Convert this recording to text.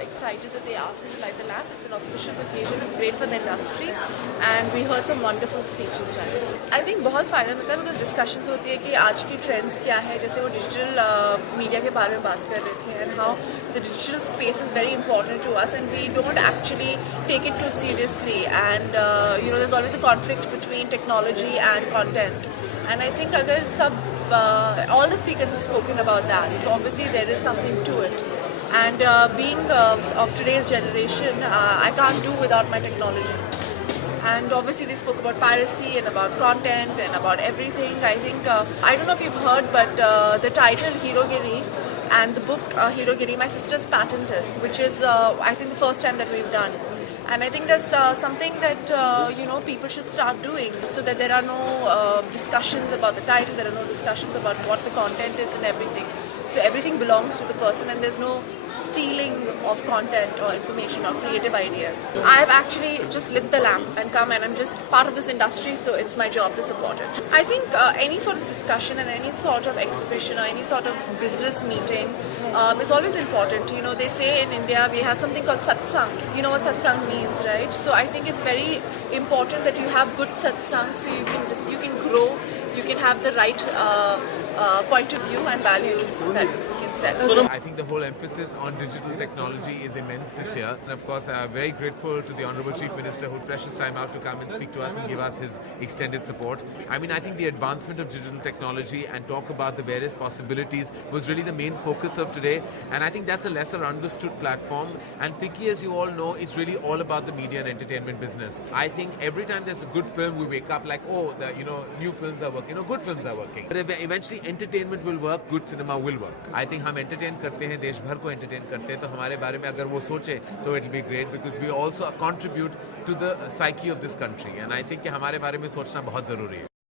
excited that they asked me to light the lamp. It's an auspicious occasion. It's great for the industry, and we heard some wonderful speeches. I think बहुत फ़ायदा मिलता है because discussions होती है कि आज की trends क्या है. जैसे वो digital media के बारे में बात कर रहे थे and how the digital space is very important to us and we don't actually take it too seriously. And there's always a conflict between technology and content. And I think अगर सब all the speakers have spoken about that. So obviously there is something to it. And being of today's generation, I can't do without my technology. And obviously they spoke about piracy and about content and about everything. I think, I don't know if you've heard, but the title Herogiri and the book Herogiri, my sister's patented, which is I think the first time that we've done. And I think that's something that people should start doing, so that there are no discussions about the title, there are no discussions about what the content is and everything. So everything belongs to the person and there's no stealing of content or information or creative ideas. I've actually just lit the lamp and come, and I'm just part of this industry, so it's my job to support it. I think any sort of discussion and any sort of exhibition or any sort of business meeting is always important. They say in India we have something called satsang. You know what satsang means, right? So I think it's very important that you have good satsang, so you can grow, you can have the right point of view and values that you can set. I think the whole emphasis on digital technology is immense this year. And of course, I'm very grateful to the Honorable Chief Minister who precious time out to come and speak to us and give us his extended support. I mean, I think the advancement of digital technology and talk about the various possibilities was really the main focus of today. And I think that's a lesser understood platform. And FICCI, as you all know, is really all about the media and entertainment business. I think every time there's a good film, we wake up like, oh, new films are working, good films are working. But eventually entertainment will work, good cinema will work. I think हम entertain करते हैं, देश भर को entertain करते हैं, तो हमारे बारे में अगर वो सोचे तो it will be great, because we also contribute to the psyche of this country, and I think कि हमारे बारे में सोचना बहुत ज़रूरी है.